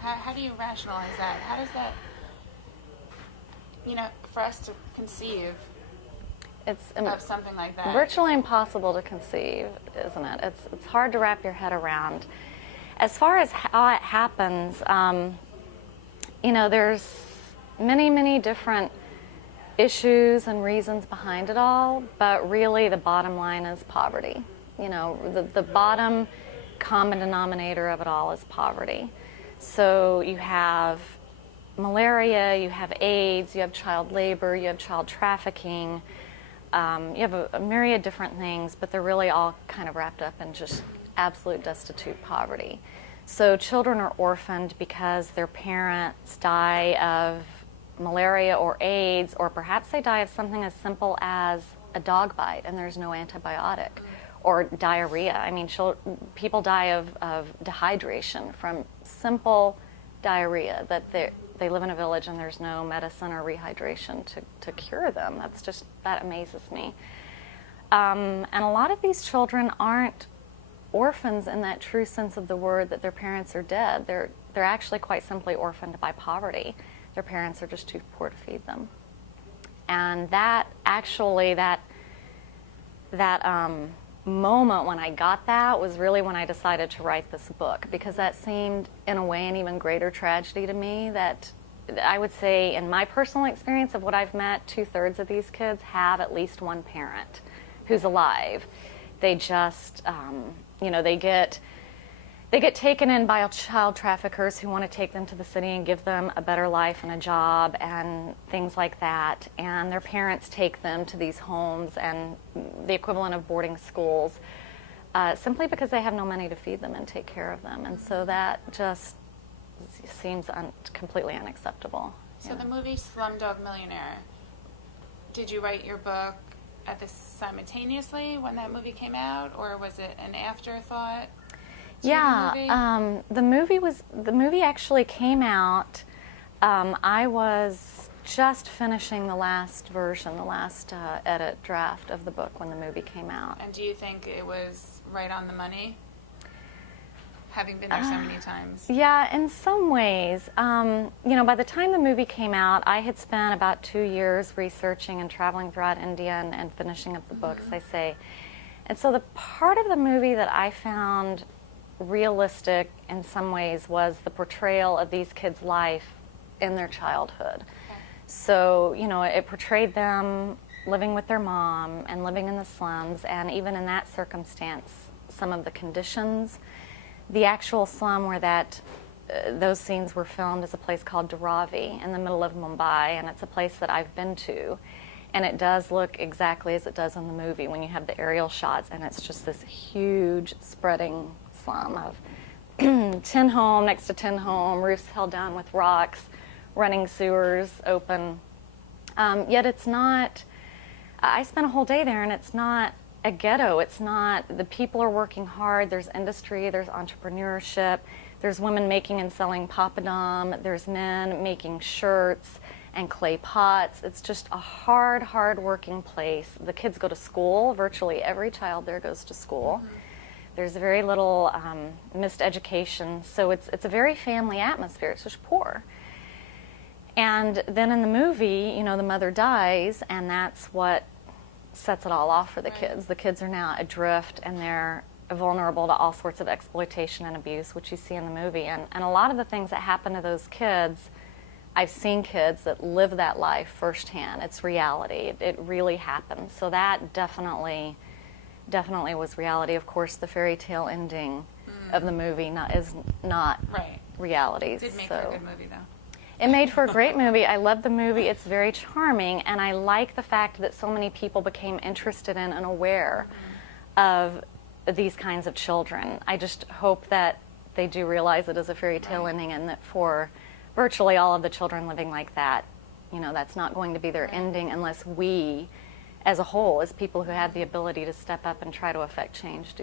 How do you rationalize that? How does that, for us to conceive It's of something like that? virtually impossible to conceive, isn't it? It's hard to wrap your head around. As far as how it happens, there's many different issues and reasons behind it all, but really the bottom line is poverty. The bottom common denominator of it all is poverty. So you have malaria, you have AIDS, you have child labor, you have child trafficking, you have a myriad of different things, but they're really all kind of wrapped up in just absolute destitute poverty. So children are orphaned because their parents die of malaria or AIDS, or perhaps they die of something as simple as a dog bite and there's no antibiotic, or diarrhea. I mean, people die of dehydration from simple diarrhea, that they live in a village and there's no medicine or rehydration to cure them. That amazes me. And a lot of these children aren't orphans in that true sense of the word, that their parents are dead. They're actually quite simply orphaned by poverty. Their parents are just too poor to feed them. And that moment when I got that was really when I decided to write this book, because that seemed in a way an even greater tragedy to me. That I would say, in my personal experience of what I've met, 2/3 of these kids have at least one parent who's alive. They just they get taken in by child traffickers who want to take them to the city and give them a better life and a job and things like that. And their parents take them to these homes and the equivalent of boarding schools, simply because they have no money to feed them and take care of them. And so that just seems completely unacceptable. So the movie Slumdog Millionaire, did you write your book at this simultaneously when that movie came out, or was it an afterthought? Yeah, the movie actually came out. I was just finishing the last version, the last edit draft of the book when the movie came out. And do you think it was right on the money, having been there so many times? Yeah, in some ways. By the time the movie came out, I had spent about 2 years researching and traveling throughout India and finishing up the book, as I say. And so the part of the movie that I found realistic in some ways was the portrayal of these kids' life in their childhood. Okay. So, it portrayed them living with their mom and living in the slums, and even in that circumstance, some of the conditions. The actual slum where those scenes were filmed is a place called Dharavi in the middle of Mumbai, and it's a place that I've been to. And it does look exactly as it does in the movie when you have the aerial shots, and it's just this huge spreading slum of tin home next to tin home, roofs held down with rocks, running sewers open. Yet it's not, I spent a whole day there, and it's not a ghetto. It's not, the people are working hard, there's industry, there's entrepreneurship, there's women making and selling papadum, there's men making shirts and clay pots. It's just a hard working place. The kids go to school. Virtually every child there goes to school. Mm-hmm. There's very little missed education, so it's a very family atmosphere. It's just poor. And then in the movie, the mother dies, and that's what sets it all off for the kids. The kids are now adrift, and they're vulnerable to all sorts of exploitation and abuse, which you see in the movie. And a lot of the things that happen to those kids, I've seen kids that live that life firsthand. It's reality. It really happens. So that definitely was reality. Of course, the fairy tale ending of the movie is not reality. It did make for a good movie, though. It made for a great movie. I love the movie. It's very charming, and I like the fact that so many people became interested in and aware of these kinds of children. I just hope that they do realize it is a fairy tale ending, and that for virtually all of the children living like that, that's not going to be their ending unless we, as a whole, as people who have the ability to step up and try to affect change, do